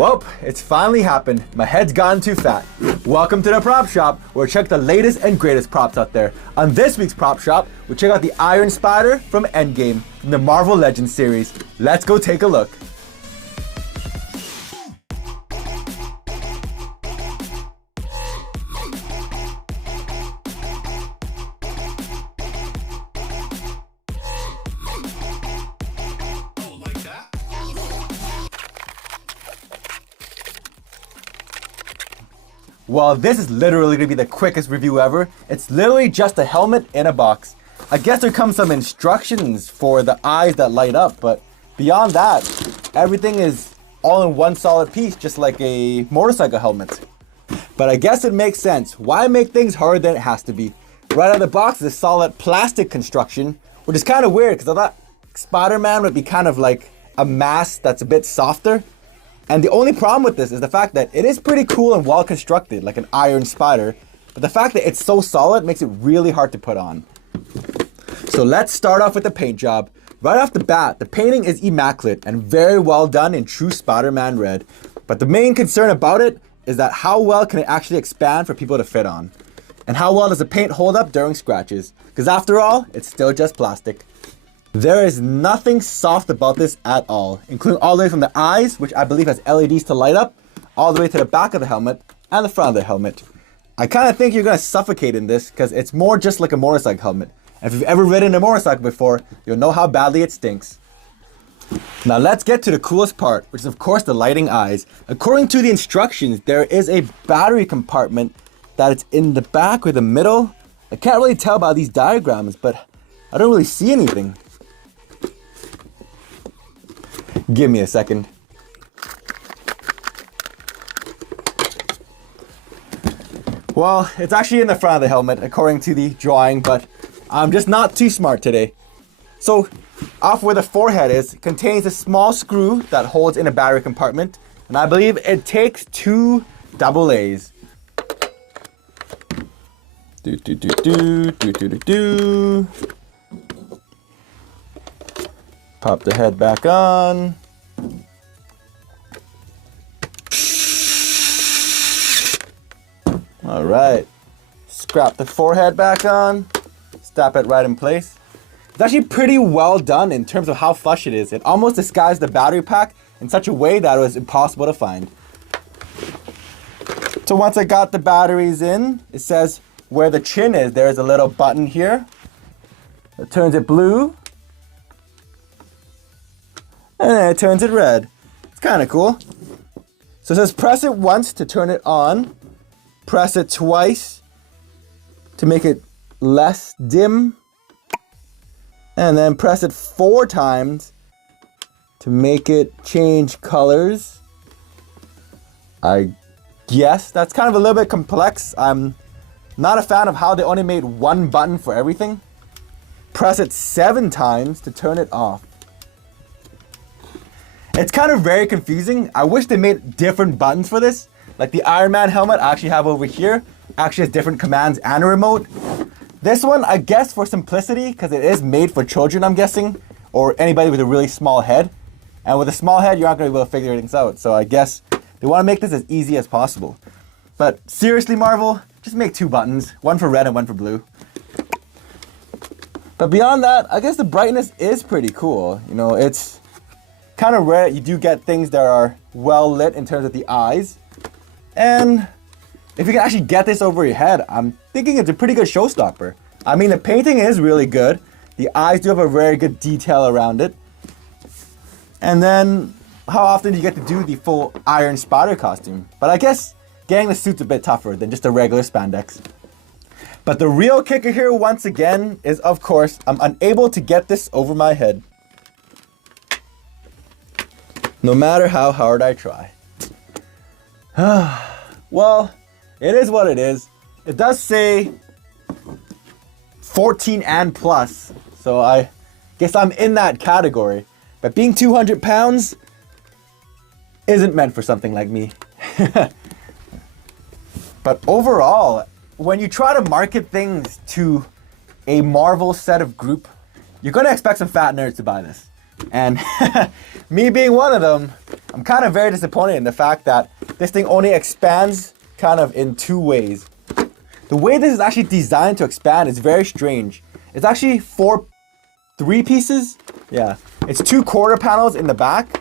Well, it's finally happened. My head's gotten too fat. Welcome to the prop shop, where we check the latest and greatest props out there. On this week's prop shop, we check out the Iron Spider from Endgame from the Marvel Legends series. Let's go take a look. Well, this is literally going to be the quickest review ever. It's literally just a helmet in a box. I guess there comes some instructions for the eyes that light up, but beyond that, everything is all in one solid piece, just like a motorcycle helmet. But I guess it makes sense. Why make things harder than it has to be? Right out of the box is a solid plastic construction, which is kind of weird because I thought Spider-Man would be kind of like a mask that's a bit softer. And the only problem with this is the fact that it is pretty cool and well constructed, like an iron spider, but the fact that it's so solid makes it really hard to put on. So let's start off with the paint job. Right off the bat, the painting is immaculate and very well done in true Spider-Man red. But the main concern about it is that how well can it actually expand for people to fit on? And how well does the paint hold up during scratches? Because after all, it's still just plastic. There is nothing soft about this at all, including all the way from the eyes, which I believe has LEDs to light up, all the way to the back of the helmet and the front of the helmet. I kind of think you're going to suffocate in this because it's more just like a motorcycle helmet. And if you've ever ridden a motorcycle before, you'll know how badly it stinks. Now let's get to the coolest part, which is of course the lighting eyes. According to the instructions, there is a battery compartment that it's in the back or the middle. I can't really tell by these diagrams, but I don't really see anything. Give me a second. Well, it's actually in the front of the helmet, according to the drawing, but I'm just not too smart today. So, off where the forehead is, it contains a small screw that holds in a battery compartment, and I believe it takes 2 AA's. Pop the head back on. All right. Scrap the forehead back on. Snap it right in place. It's actually pretty well done in terms of how flush it is. It almost disguised the battery pack in such a way that it was impossible to find. So once I got the batteries in, it says where the chin is, there's a little button here. It turns it blue. And then it turns it red. It's kind of cool. So it says press it once to turn it on. Press it twice to make it less dim. And then press it 4 times to make it change colors. I guess that's kind of a little bit complex. I'm not a fan of how they only made 1 button for everything. Press it 7 times to turn it off. It's kind of very confusing. I wish they made different buttons for this. Like the Iron Man helmet I actually have over here actually has different commands and a remote. This one, I guess for simplicity, because it is made for children, I'm guessing, or anybody with a really small head. And with a small head, you're not going to be able to figure things out. So I guess they want to make this as easy as possible. But seriously, Marvel, just make 2 buttons, one for red and one for blue. But beyond that, I guess the brightness is pretty cool. You know, it's kind of rare you do get things that are well lit in terms of the eyes. And if you can actually get this over your head, I'm thinking it's a pretty good showstopper. I mean, the painting is really good. The eyes do have a very good detail around it. And then, how often do you get to do the full Iron Spider costume? But I guess getting the suit's a bit tougher than just a regular spandex. But the real kicker here, once again, is of course, I'm unable to get this over my head. No matter how hard I try. Well, it is what it is. It does say 14 and plus, so I guess I'm in that category. But being 200 pounds isn't meant for something like me. But overall, when you try to market things to a Marvel set of group, you're going to expect some fat nerds to buy this. And me being one of them, I'm kind of very disappointed in the fact that this thing only expands kind of in 2 ways. The way this is actually designed to expand is very strange. It's actually 3 pieces. Yeah, it's 2 quarter panels in the back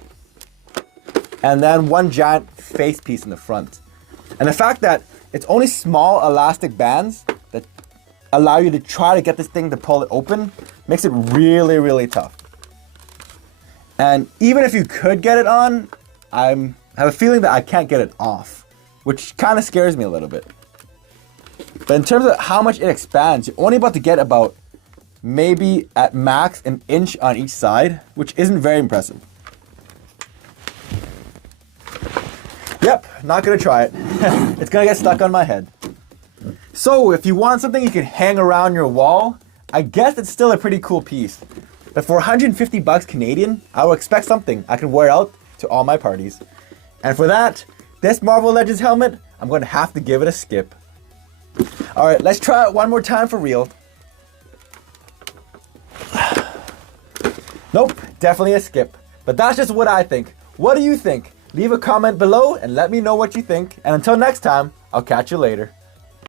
and then 1 giant face piece in the front. And the fact that it's only small elastic bands that allow you to try to get this thing to pull it open makes it really, really tough. And even if you could get it on, I have a feeling that I can't get it off, which kind of scares me a little bit. But in terms of how much it expands, you're only about to get about maybe at max 1 inch on each side, which isn't very impressive. Yep, not gonna try it. It's gonna get stuck on my head. So if you want something you can hang around your wall, I guess it's still a pretty cool piece. But for 150 bucks Canadian, I would expect something I can wear out to all my parties. And for that, this Marvel Legends helmet, I'm going to have to give it a skip. All right, let's try it one more time for real. Nope, definitely a skip. But that's just what I think. What do you think? Leave a comment below and let me know what you think. And until next time, I'll catch you later.